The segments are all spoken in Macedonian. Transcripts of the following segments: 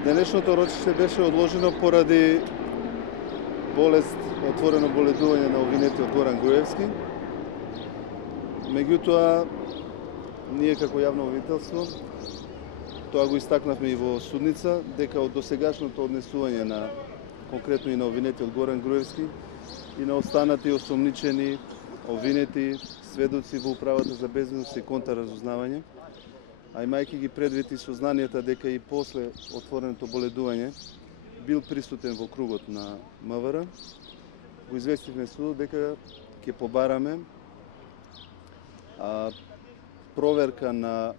Денешното рочиште беше одложено поради болест, отворено боледување на обвинетиот Горан Груевски. Меѓутоа, ние како јавно обвинителство, тоа го истакнавме и во судница, дека од досегашното однесување на конкретно и на обвинетиот Горан Груевски и на останати осомничени, обвинети, сведоци во Управата за безбедност и контраразузнавање, а имајќи ги предвид и сознанијата дека и после отвореното боледување бил присутен во кругот на МВР, го известивме судот дека ќе побараме проверка на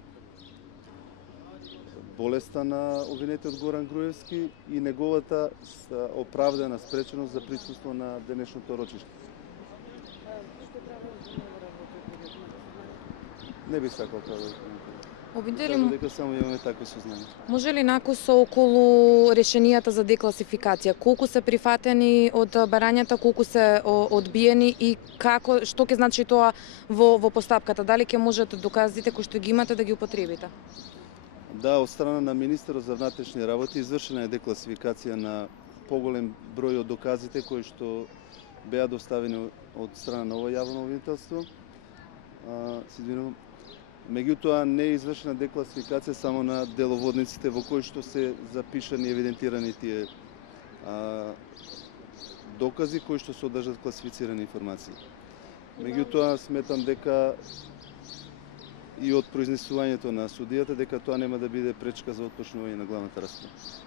болеста на обвинетиот Горан Груевски и неговата оправдана спреченост за присуство на денешното рочиште. Не би сакал да Обвинители, дека само имаме такво сознание. може ли накус околу решенијата за декласификација? Колку се прифатени од барањата, колку се одбиени и како, што ќе значи тоа во постапката? Дали ќе можете доказите кои што ги имате да ги употребите? Да, од страна на министерот за внатрешни работи извршена е декласификација на поголем број од доказите кои што беа доставени од страна на ова јавно обвинителство. Меѓутоа не е извршена декласификација само на деловодниците во кои што се запишани и евидентирани тие докази кои што содржат класифицирани информации. Меѓутоа сметам дека и од произнесувањето на судијата дека тоа нема да биде пречка за отпочнување на главната расправа.